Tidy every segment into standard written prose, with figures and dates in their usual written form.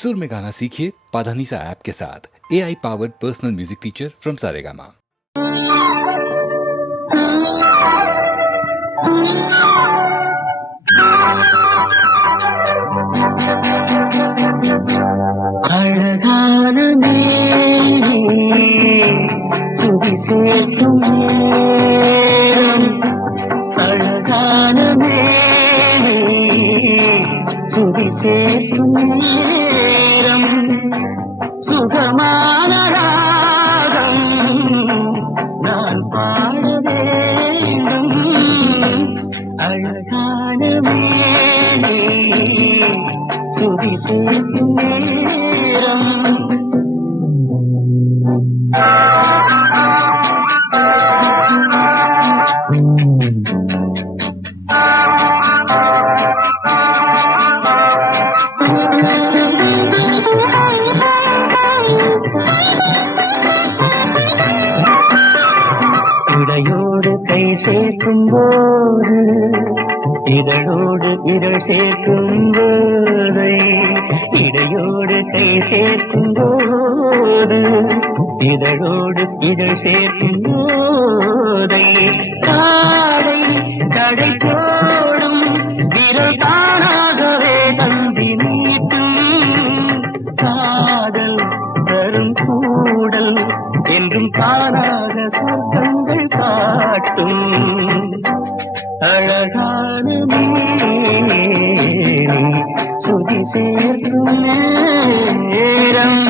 सुर में गाना सीखिए पाधानीसा ऐप के साथ। AI powered personal music teacher from Saregama. அழகான மேனி சுதி சேர்க்கும் நேரம், அழகான மேனி சுதி சேர்க்கும் நேரம், சுகமான ராகம் நான் பாட வேண்டும். அழகான மேனி சுதி சேர்க்கும் நேரம். இடையோடு கை சேர்க்கும் போது, இதழோடு இதழ் சேர்க்கும் போதை, இடையோடு கை சேர்க்கும் போது, இதழோடு இதழ் சேர்க்கும் போதை, காடை கடை போடும் விரல் தானாகவே தந்தி நீட்டும். காதல் தரும் கூடல் என்றும் தானாக சொர்க்கங்கள் காட்டும். அழகான மேனி சுதி சேர்க்கும் நேரம்.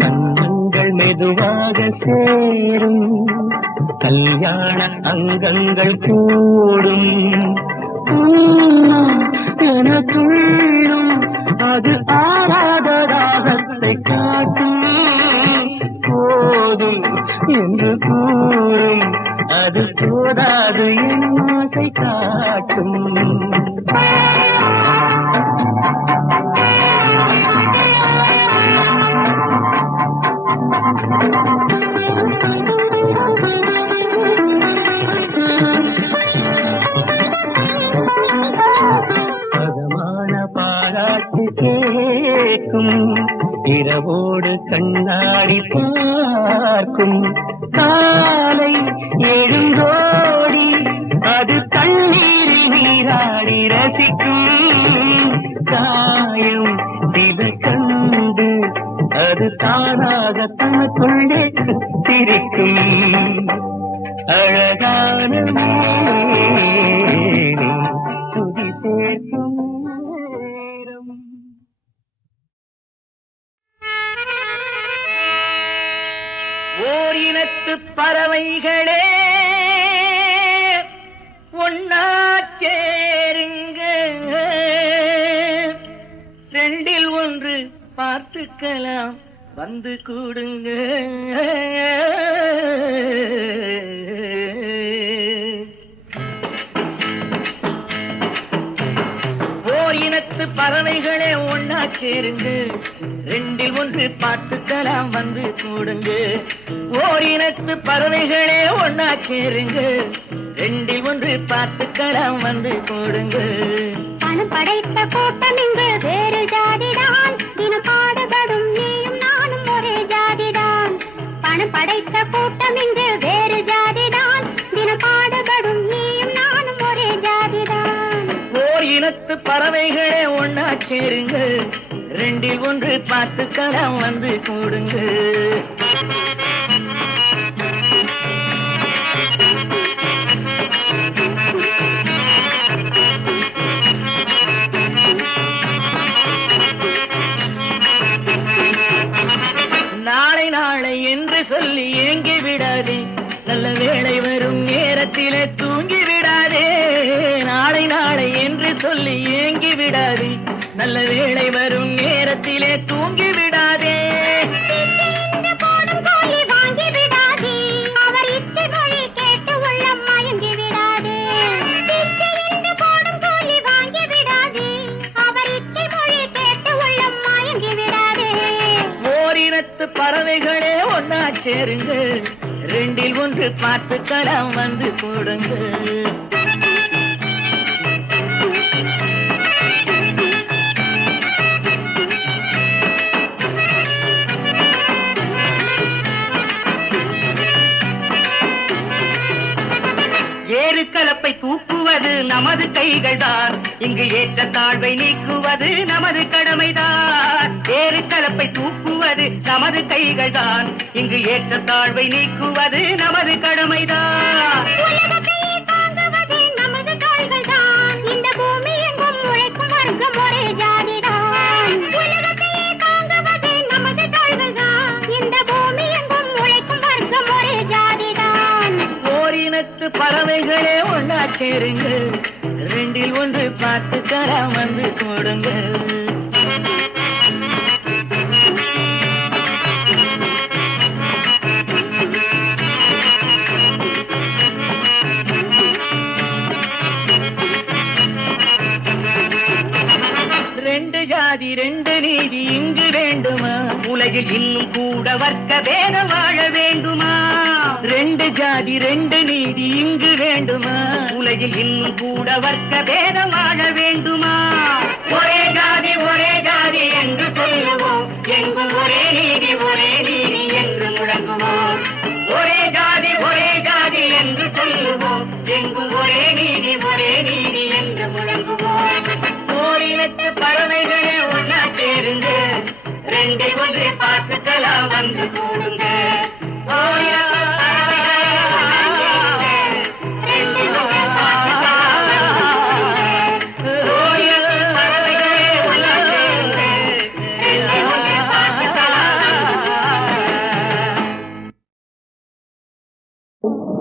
கண்ணங்கள் மெதுவாக சேரும், கல்யாண அங்கங்கள் கூடும். எனக்குள்ளும் அது ஆராத ராகத்தை காட்டும். போதும் என்று கூறும், அது போதாது என் ஆசை காட்டும். கேட்கும் இரவோடு கண்ணாடி பார்க்கும். காலை எழுந்தோடி அது தண்ணீரில் நீராடி ரசிக்கும். காயம் சில கண்டு அது தானாக தனக்குள்ளே சிரிக்கும். அழகான மேனி சுதி சேர்க்கும். ஓர் இனத்து பறவைகளே ஒன்னா சேருங்க, ரெண்டில் ஒன்று பார்த்துக்கலாம் வந்து கூடுங்க. ஓர் இனத்து பறவைகளே ஒன்னா சேருங்க, ரெண்டில் ஒன்று பார்த்துக்கலாம் வந்து கூடுங்க. ஓர் இனத்து பறவைகளே ஒன்னா சேருங்க, ரெண்டில் ஒன்று பார்த்துக்கலாம் வந்து கூடுங்க. பணம் படைத்த கூட்டம் இங்கு வேறு ஜாதிதான், தினம் பாடுபடும் நீயும் நானும் ஒரே ஜாதிதான். பணம் படைத்த கூட்டம் இங்கு வேறு ஜாதிதான், தினம் பாடுபடும் நீயும் நானும் ஒரே ஜாதிதான். ஓர் இனத்து பறவைகளே ஒன்னா சேருங்க, ரெண்டில் ஒன்று பார்த்துக்கலாம் வந்து கூடுங்க. நாளை நாளை என்று சொல்லி ஏங்கி விடாதே, நல்ல வேளை வரும் நேரத்திலே தூங்கி விடாதே. நாளை நாளை என்று சொல்லி ஏங்கி விடாதே, நல்ல வேளை வரும் நேரத்திலே தூங்கி விடாதே. பறவைகளே ஒன்னா சேருங்க, ரெண்டில் ஒன்று பார்த்துக்கலாம் வந்து போடுங்க. ஏறு கலப்பை தூக்குவது நமது கைகள்தான், இங்கு ஏற்ற தாழ்வை நீக்குவது நமது கடமைதான். ஏறு கலப்பை தூக்குவது நமது கைகள்தான், இங்கு ஏற்ற தாழ்வை நீக்குவது நமது கடமைதான். பறவைகளே ஒன்னா சேருங்க, ரெண்டில் ஒன்று பார்த்துக்கலாம் வந்து போடுங்க. ரெண்டு ஜாதி ரெண்டு நீதி இங்கு வேண்டுமா, உலகில் இன்னும் கூட வர்க்க பேதம் வாழ வேண்டுமா? ரெண்டு ஜாதி ரெண்டு நீதி இங்கு வேண்டுமா, உலகில் இன்னும் கூட வர்க்க பேதம் வாழ வேண்டுமா? ஒரே ஜாதி என்று சொல்லுவோம், எங்கும் ஒரே நீதி என்று முழங்குவோம். ஒரே ஜாதி என்று சொல்லுவோம், எங்கும் ஒரே நீதி என்று முழங்குவோம். ஓரினத்து பறவைகளே ஒன்னா சேருங்க, ரெண்டில் ஒன்றை பார்த்துக்கலாம் வந்து கூடுங்க.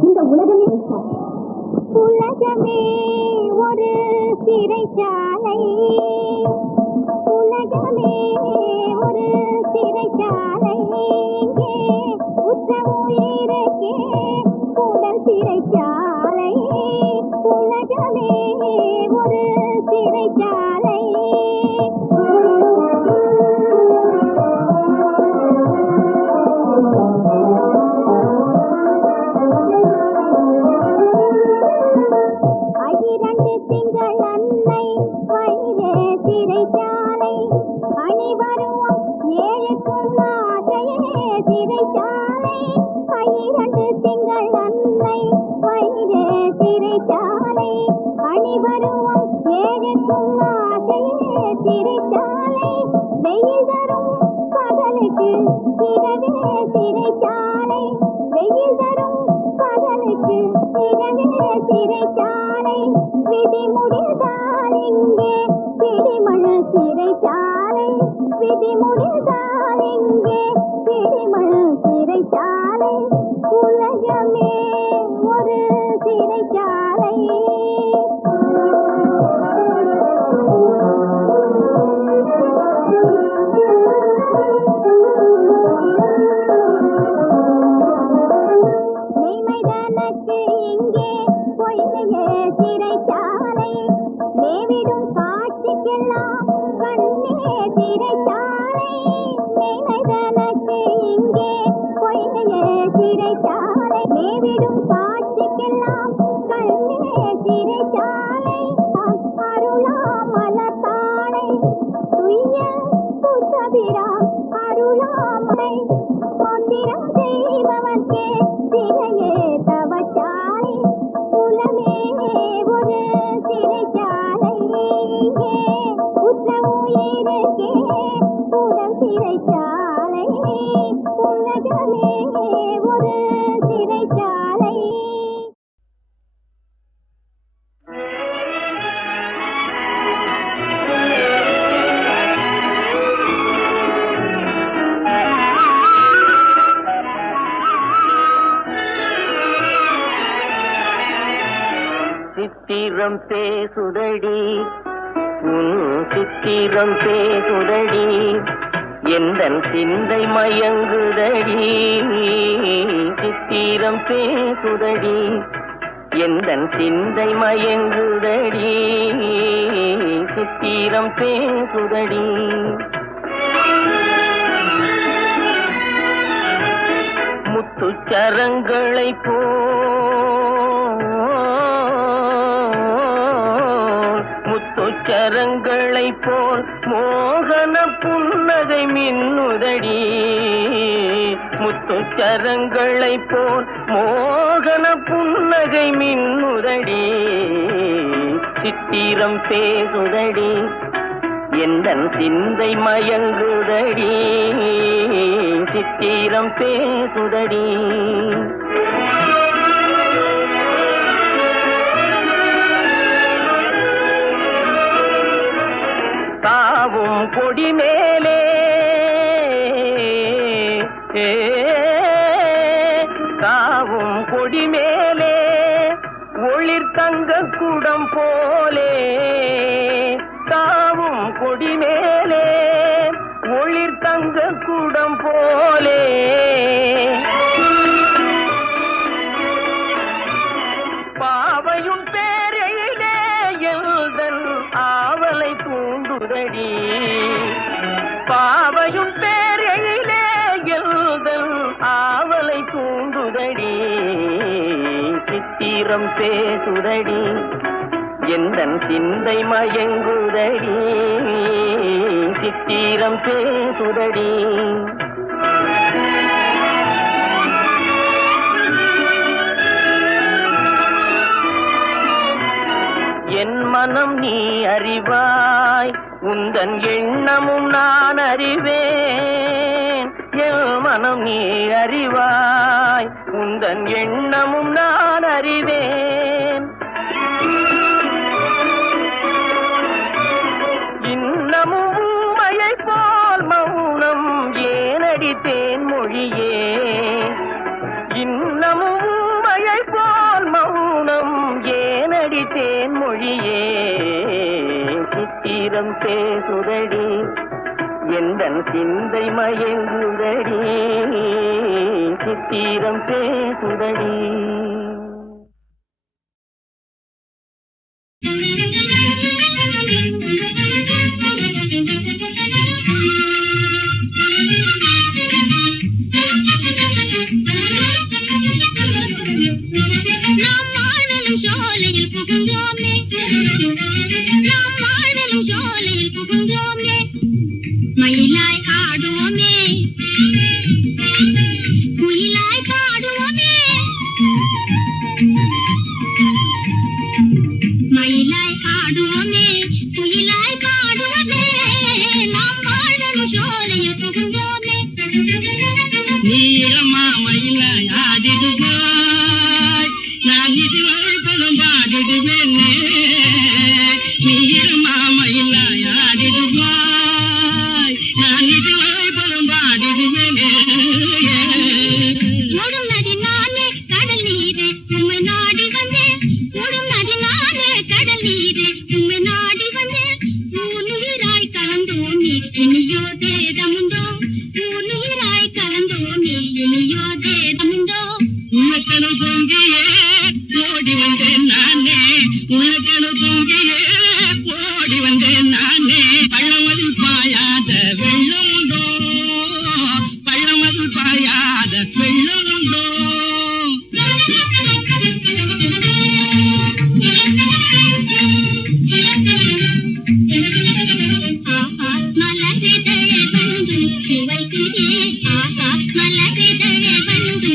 இந்த உலகமே உலகமே ஒரு சிறைச்சாலை, உலகமே ஒரு சிறைச்சாலை, இங்கே உற்ற உயிரே உடல் சிறைச்சாலை. உலகமே ஒரு சிறைச்சாலை. இரண்டு திங்கள் அன்னை வயிறே சிறைச்சாலை, அணிவரும் ஏழுக்கும் ஆசையே சிறைச்சாலை. இரண்டு திங்கள் அன்னை வயிறே சிறைச்சாலை, அணிவரும் ஏழுக்கும் ஆசையே சிறைச்சாலை. வெயில் தரும் பகலுக்கு இரவே சிறைச்சாலை, வெயில் தரும் பகலுக்கு இரவே சிறைச்சாலை. விதி முடிந்தால் இங்கே பிடிமழு சிறைச்சாலை, விதி முடிந்தால் இங்கே பிடிமழு சிறைச்சாலை. உலகமே ஒரு சிறைச்சாலை. மெய்மைதனக்கு இங்கே பொய்மையே சிறைச்சாலை, மேவிடும் காட்சிக்கெல்லாம் கண்ணே சிறைச்சாலை. மெய்மைதனக்கு இங்கே பொய்மையே சிறைச்சாலை, மேவிடும் காட்சிக்கெல்லாம் கண்ணே சிறைச்சாலை. அருளாமலத்தாளை துய்ய புத்தபிரான் அருளாமலை, மந்திரம் செய்பவர்க்கே சிறையே தவச்சாலை. குலமே ஒரு சிறைச்சாலை, இங்கே உற்ற உயிரே உடல் சிறைச்சாலை. உலகமே ஒரு சிறைச்சாலை. சித்திரம் பேசுதடி உன் சித்திரம் பேசுதடி, எந்தன் சிந்தை மயங்குதடி. சித்திரம் பேசுதடி எந்தன் சிந்தை மயங்குதடி, சித்திரம் பேசுதடி. முத்துச்சரங்களை முத்துச்சரங்களை போல் மோகன புன்னகை மின்னுதடி முத்துச்சரங்களை போல் மோகன புன்னகை மின்னுதடி சித்திரம் பேசுதடி எந்தன் சிந்தை மயங்குதடி சித்திரம் பேசுதடி தாவும் கொடி மேலே தாவும் கொடி மேலே ஒளிர் தங்க குடம் போலே தாவும் கொடி மேலே ஒளிர் தங்க குடம் போலே பாவையும் பேரையிலே எழுதன் ஆவலை தூண்டுதடி பாவையும் பேரையிலே எழுதன் ஆவலை தூண்டுதடி சித்திரம் பேசுதடி எந்தன் சிந்தை மயங்குதடி சித்திரம் பேசுதடி என் மனம் நீ அறிவாய் உந்தன் எண்ணமும் நான் அறிவேன் என் மனம் நீ அறிவாய் உந்தன் எண்ணமும் நான் அறிவேன் இன்னமும் உம்மையை போல் மௌனம் ஏனடி தேன்மொழியே இன்னமும் உம்மையை போல் மௌனம் ஏனடி தேன்மொழியே சித்திரம் பேசுதடி எந்தன் சிந்தை மயங்குதடி சித்திரம் பேசுதடி மயிலாய் ஆடுவோமே குயிலாய் பாடுவோமே மயிலாய் ஆடுவோமே குயிலாய் பாடுவோமே நாம் வாழ்வனும் சோலையில் புகுந்தோமே நீளமா மயிலாய் ஆடிடுவாய் நான் இது வாழ்பலம் பாடிடுவேனே நீளமா மயிலாய் ஆடிடுவாய் நான் இது வாழ்பலம் பாடிடுவேனே ஓடும் நதி நானே கடல் நீரே உம்மை நாடி வந்தேன் ஓடும் நதி நானே கடல் நீரே உம்மை நாடி வந்தேன் ஊனுயிராய் கலந்தோமே இனியோ தேதமுண்டோ ஊனுயிராய் கலந்தோமே இனியோ தேதமுண்டோ உனக்கணு பொங்கியே ஓடி வந்தேன் நானே உனக்கணு பொங்கியே ஓடி வந்தேன் நானே பள்ளமதில் பாயாத வெள்ளமுண்டோ பள்ளமதில் பாயாத வெள்ளமுண்டோ ஆஹா மலரிதழ வந்து சுவைக்குதே ஆஹா மலரிதழ வந்து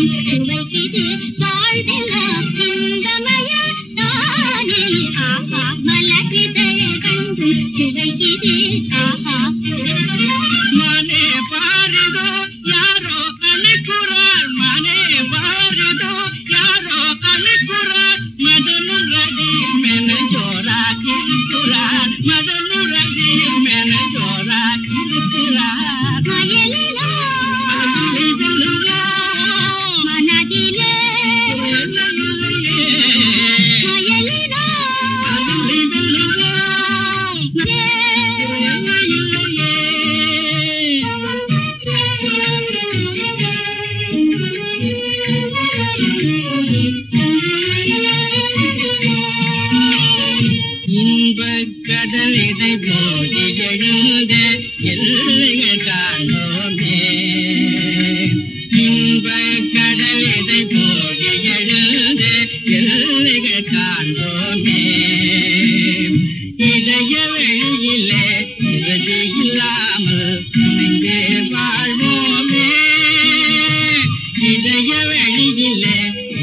இதய வெளியிலே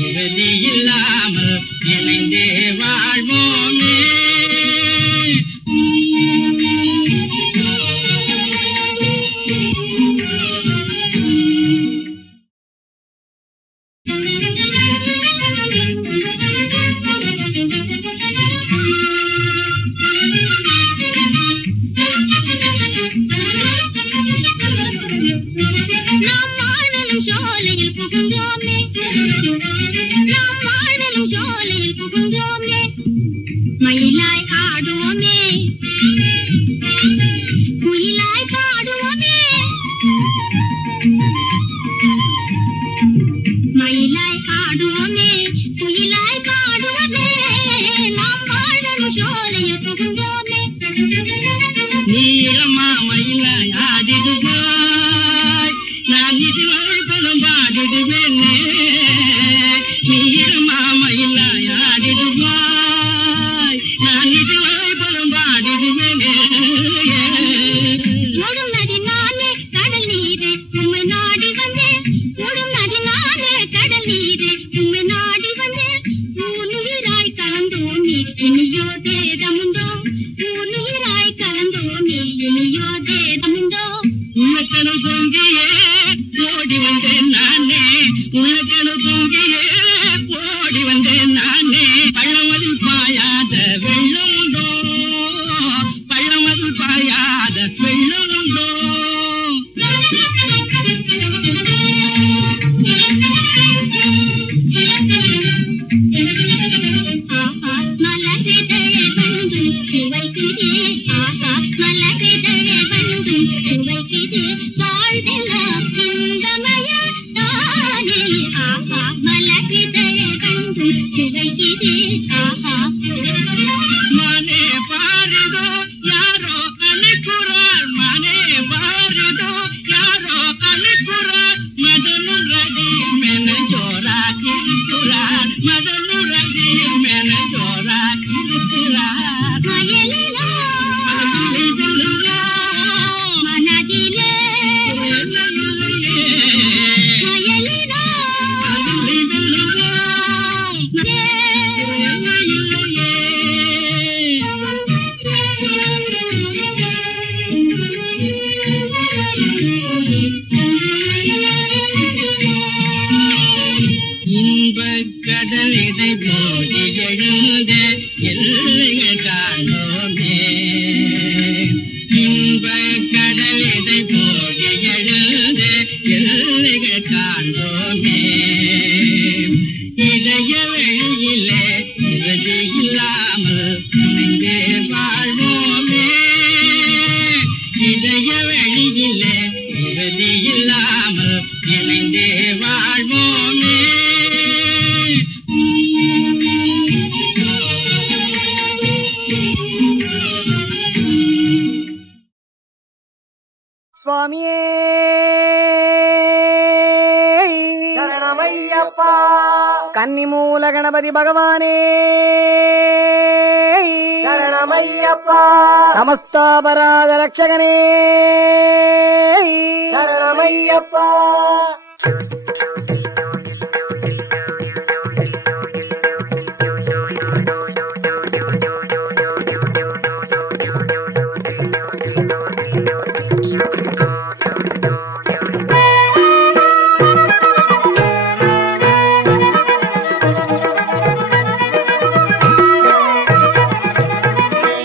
இறுதி இல்லாமல் இணைந்தே வாழ்வோமே. மயிலாய் ஆடுவோமே, குயிலாய் பாடுவோமே, மயிலாய் ஆடுவோமே, குயிலாய் பாடுவோமே, நாம் வாழும் சோலையில் புகுந்தோமே. நீளமா மயிலாய் ஆடிடுவாய், நான் இசைவாய் பலம் பாடிடுவேனே. நீளமா மயிலாய் ஆடிடுவாய், நான் இசைவாய் பலம் பாடிடுவேனே. ஓடும் நதி நானே கடல் நீரே உம்மை நாடி வந்தேன், ஓடும் நதி நானே கடல் நீரே உம்மை நாடி வந்தேன். ஊனுயிராய் கலந்தோமே இனியோ தேதமுண்டோ, ஊனுயிராய் கலந்தோமே இனியோ தேதமுண்டோ. உனக்கெனு பொங்கியே ஓடி வந்தேன் நானே, உனக்கெனு பொங்கியே ஓடி வந்தேன் நானே. பள்ளமதில் பாயாத வெள்ளம் உண்டோ, பள்ளமதில் பாயாத வெள்ளம் உண்டோ. ஆஹா மலரிதழ வந்து சுவைக்குதே, ஆஹா மலரிதழ வந்து சுவைக்குதே, வாழ்வெல்லாம் இன்பமயா தானே. ஆஹா மலரிதழ வந்து சுவைக்குதே, ஆஹா. மனே பாருதோ யாரோ அழைக்குறார், மனே பாருதோ யாரோ அழைக்குறார். மதனு ரதி மென ஜோரா கிருக்குறார், மதனு ரதி மென ஜோரா கிருக்குறார். மயலிலோ மனதிலே, மயலிலோ இன்பக் கடல் இதை போதி எழுந்த எல்லைகள் காணோமே. இன்பக் கடல் இதை போதி எழுந்த எல்லைகள் காணோமே. இதய வெளியிலே இறுதி இல்லாமல் இணைந்தே வாழ்வோமே. இதய வெளியிலே இறுதி இல்லாமல் இணைந்தே வாழ்வோமே. சுவாமியே சரணமையப்பா, கன்னிமூல கணபதி பகவானே சரணமையப்பா, சமஸ்தாபராத ரட்சகனே சரணமையப்பா.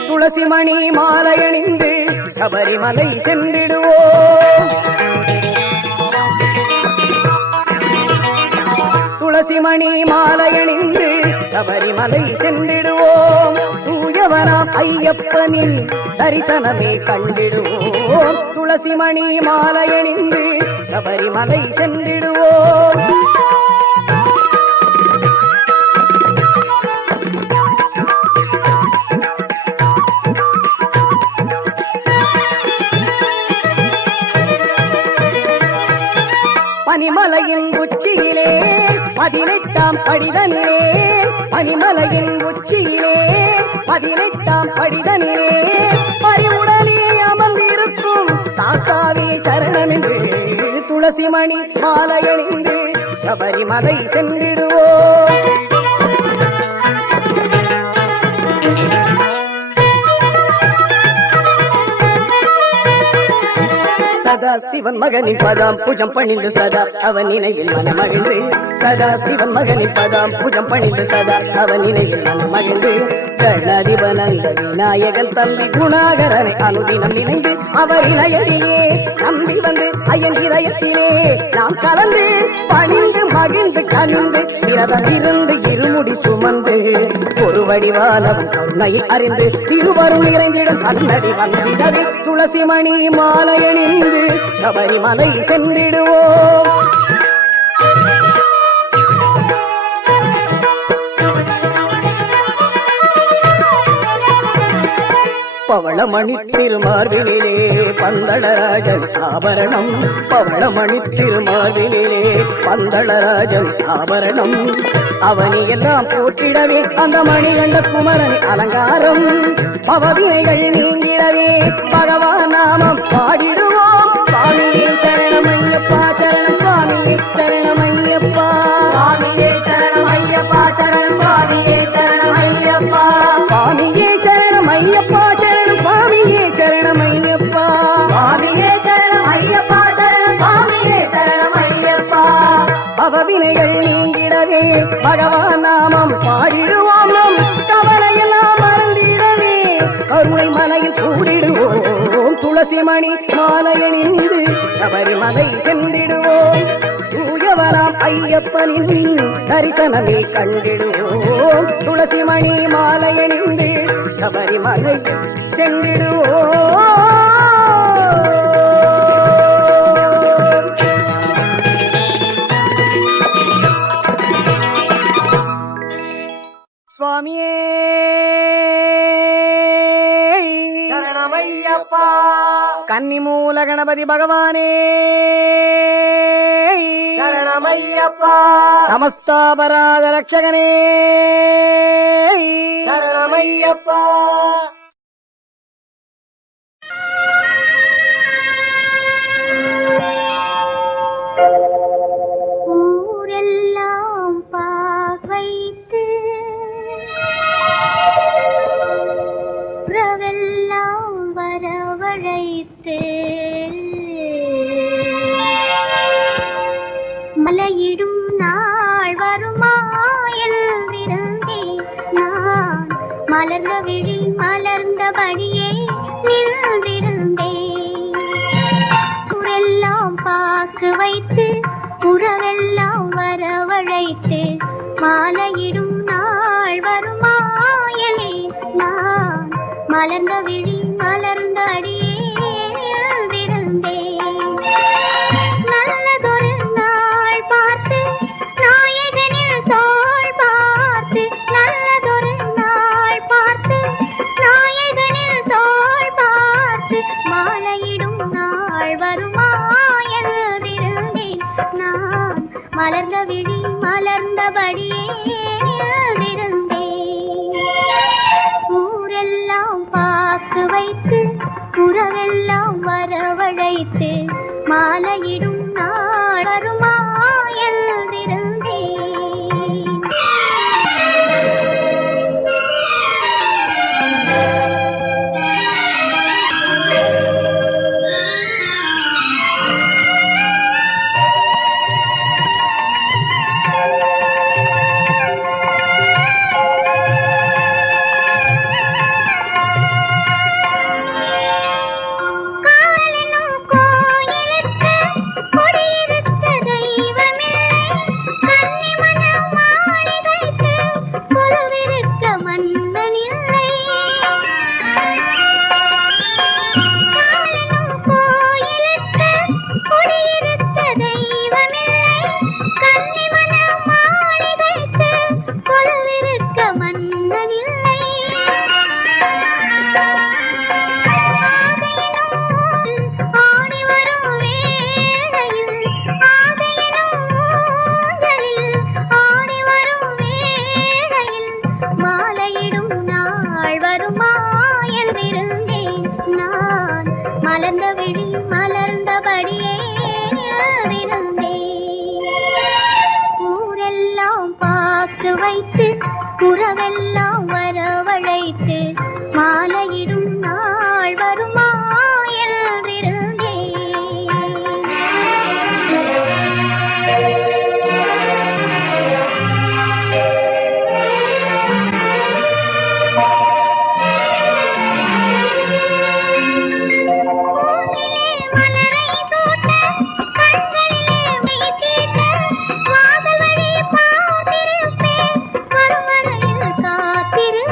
துளசி மணி மாலையணிந்து சபரிமலை சென்றிடுவோம். துளசி மணி மாலையணிந்து சபரிமலை சென்றிடுவோம். தூயவனாம் ஐயப்பனின் தரிசனமே கண்டிடுவோம். துளசி மணி மாலையணிந்து சபரிமலை சென்றிடுவோம். பனிமலையின் உச்சியிலே 18ஆம் படிதனிலே, பனிமலையின் உச்சியிலே 18ஆம் படிதனிலே, பரிவுடனே அமர்ந்திருக்கும் சாஸ்தாவே சரணமென்று துளசி மணி மாலையணிந்து சபரிமலை சென்றிடுவோம். சதா சிவன் மகனின் பதாம் பூஜம் பணிந்து சதா அவன் நினைவில் மனமகிழ்ந்து, சதா சிவன் மகனின் பதாம் பூஜம் பணிந்து சதா அவன் நினைவில் மனமகிழ்ந்து, கணாதிபனந்த விநாயகன் தம்பி குணாகரனை அனுதினம் நினைந்து அவர் இணையடியே நம்பி வந்து ஐயன் இதயத்திலே நாம் கலந்து பணிந்து மகிழ்ந்து கனிந்து விரதம் இருந்து இருமுடி சுமந்து ஒரு வடிவானவன் கருணையை அறிந்து திருவருள் நிறைந்திடும் சன்னதி வந்திடவே துளசி மணி மாலையணிந்து சபரிமலை சென்றிடுவோம். பவளமணி திருமார்பினிலே பந்தளராஜன் ஆபரணம், பவளமணி திருமார்பினிலே பந்தளராஜன் ஆபரணம், அவனி எல்லாம் போற்றிடவே அந்த மணிகண்ட குமரன் அலங்காரம், பவவினைகள் நீங்கிடவே பகவான் நாமம் பாடிடுவோம். சுவாமியே சரணமையப்பா சரணம், சுவாமியே சரணமையப்பா, சுவாமியே சரணமையப்பா சரணம், சுவாமியே சரணமையப்பா, சுவாமியே சரணமையப்பா சரணம், சுவாமியே சரணமையப்பா, சுவாமியே சரணமையப்பா சரணம், சுவாமியே சரணமையப்பா. பவவினைகள் நீங்கிடவே பகவான் நாமம் பாடிடுவோம். நம் கவலையெல்லாம் மறந்திடவே கருணை மலையில் கூடிடுவோம். துளசி மணி மாலையணிந்து சபரிமலை சென்றிடுவோம். தூயவராம் ஐயப்பனின் தரிசனமே கண்டிடுவோம். துளசி மணி மாலையணிந்து சபரிமலை சென்றிடுவோம். சுவாமியே சரணமையப்பா கன்னிமூல கணபதி பகவானே சரணமையப்பா சமஸ்தாபராத ரட்சகனே சரணமையப்பா ஊரெல்லாம் பாவைத்து உறவெல்லாம் வரவழைத்து மலையிடும் நாள் வருமா என்றிருந்தேன் நான், மலர்ந்த விழி மலர்ந்தபடியே நின்றிருந்தேன். ஊரெல்லாம் பாக்கு வைத்து உறவெல்லாம் வரவழைத்து மாலையிடும் நாள் வருமா என நான், மலர்ந்த விழி மலர்ந்த அடியே நின்றிருந்தேன். நல்லதொரு நாள் பார்த்து நாயகனில் தோள் பார்த்து, நல்லதொரு நாள் பார்த்து நாயகனில் தோள் பார்த்து மாலையிடும் நாள் வருமா என்றிருந்தேன் நான், மலர்ந்த விழி மலர்ந்தபடியே நின்றிருந்தேன். ஊரெல்லாம் பாக்கு வைத்து உறவெல்லாம் வரவழைத்து மாலையிடும் நாள் வருமா என்றிருந்தேன். காவலனும் கோயிலுக்கு காத்து வைத்து உறவெல்லாம் வரவழைத்து மாலையிடும் நாள் வருமா என்றிருந்தேன். திரு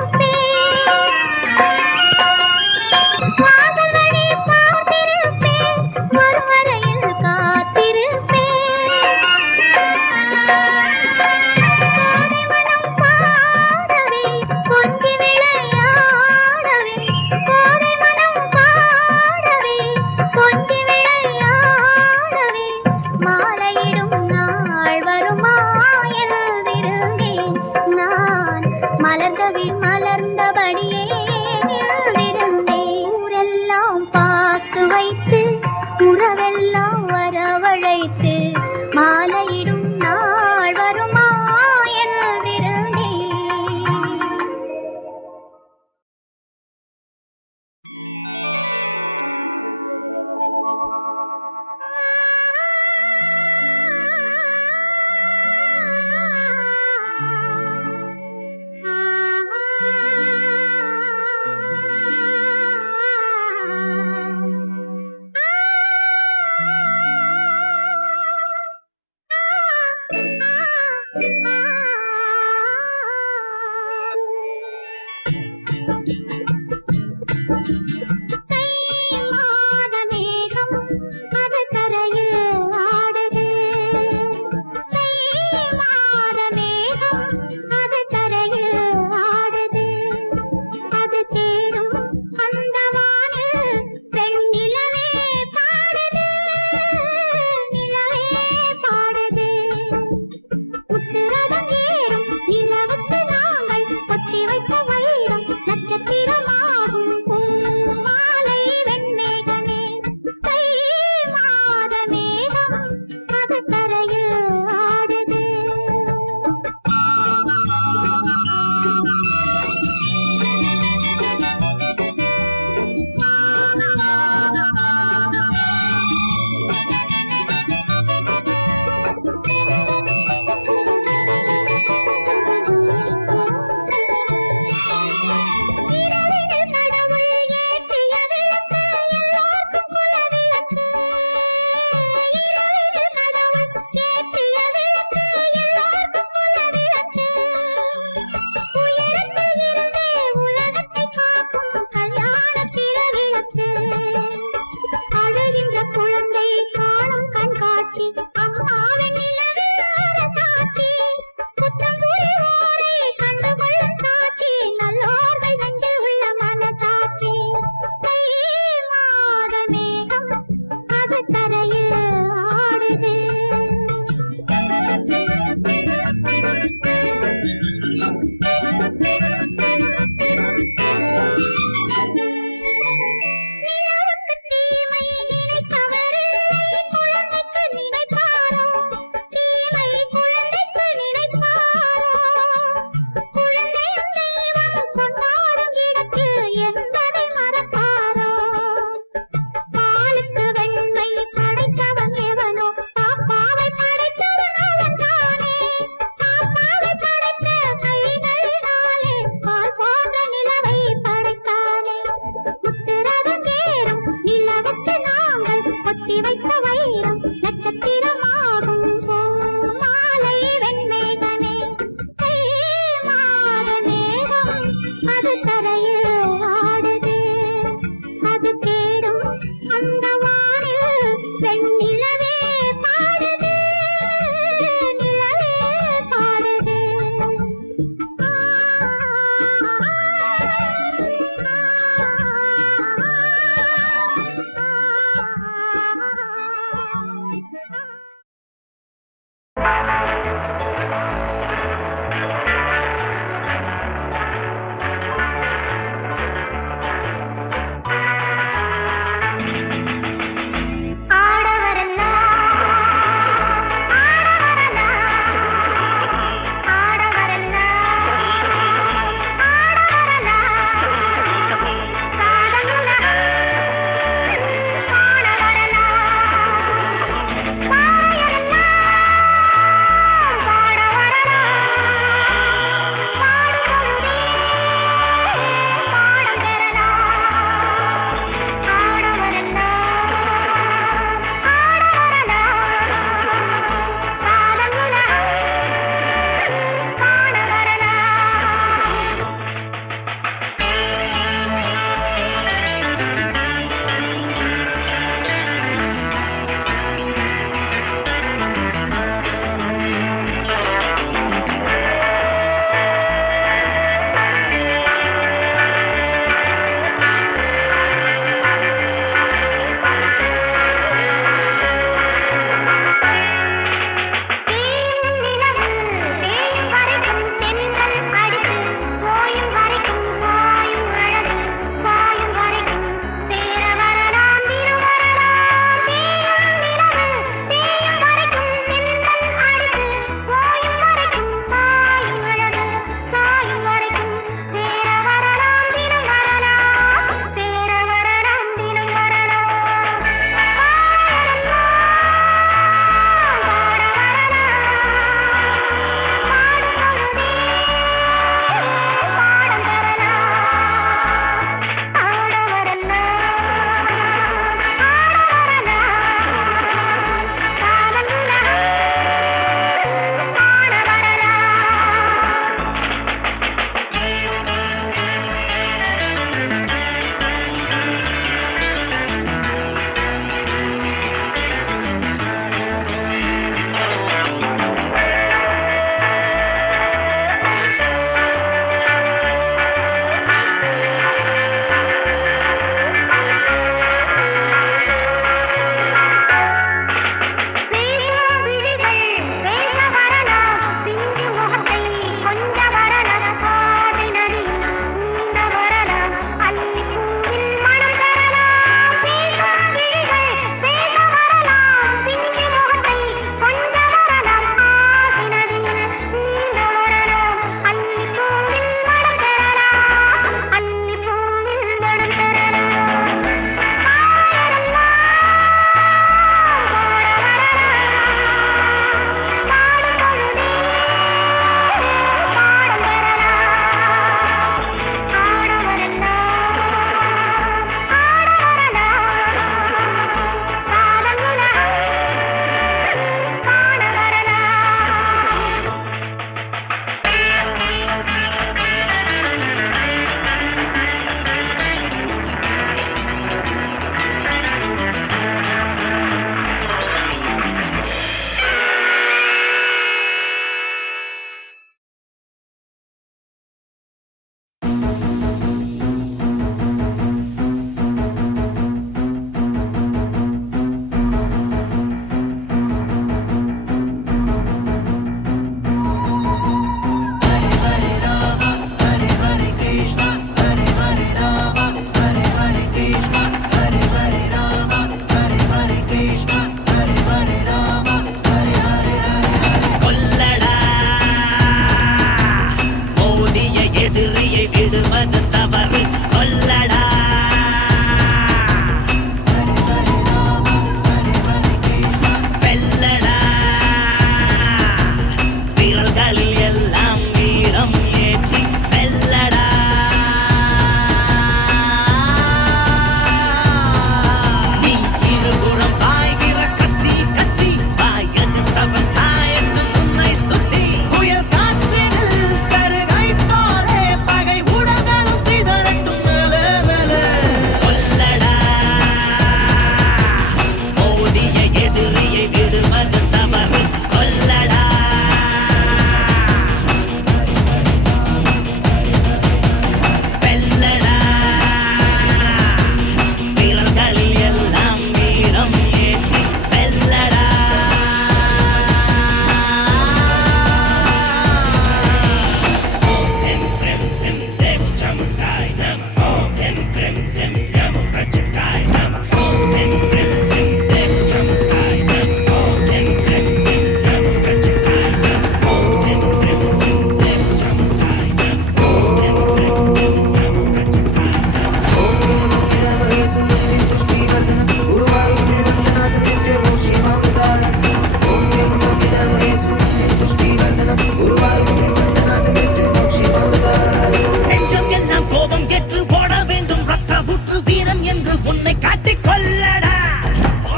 நெஞ்சம் எல்லாம் கோபம் ஏற்று ஓட வேண்டும் ரத்த புற்று வீரன் என்று உன்னை காட்டிக் கொள்ளடா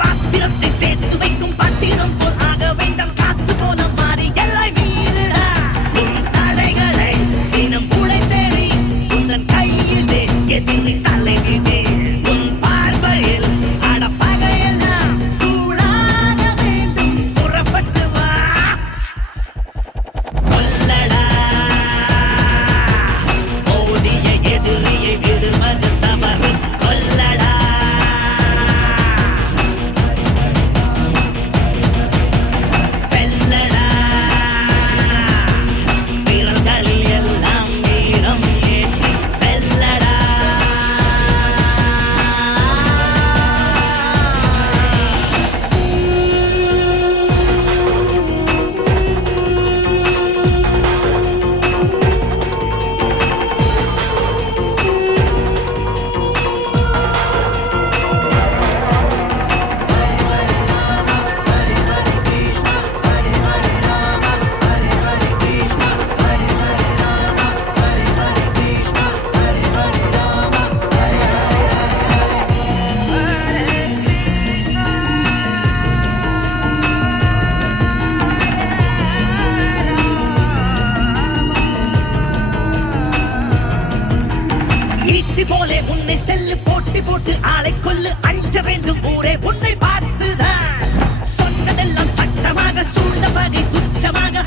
ஆத்திரத்தை சேர்த்து வைக்கும் பாத்திரம் போல் ஆக வேண்டும் காத்து போல மாறி எல்லை மீறிடா உன் தடைகளை தினம் உழைத்தேறி உன் கையிலே எதிரி தலைவிதே உன் பார்வையில் அடப்பகையெல்லாம் தூளாக வேண்டும் புறப்பட்டு வா கொல்லடா மோதிய எதிரியை விடுவது தவறு கொல்லடா வெல்லடா வீரர்களில் எல்லாம் வீரம் ஏற்றி வெல்லடா ஈட்டி போலே உன்னை செல்லு போட்டி போட்டு ஆளை கொல்லு அஞ்ச வேண்டும் ஊரே உன்னை பார்த்துதான் சொன்னதெல்லாம் சட்டமாக சூழ்ந்த பகை துச்சமாக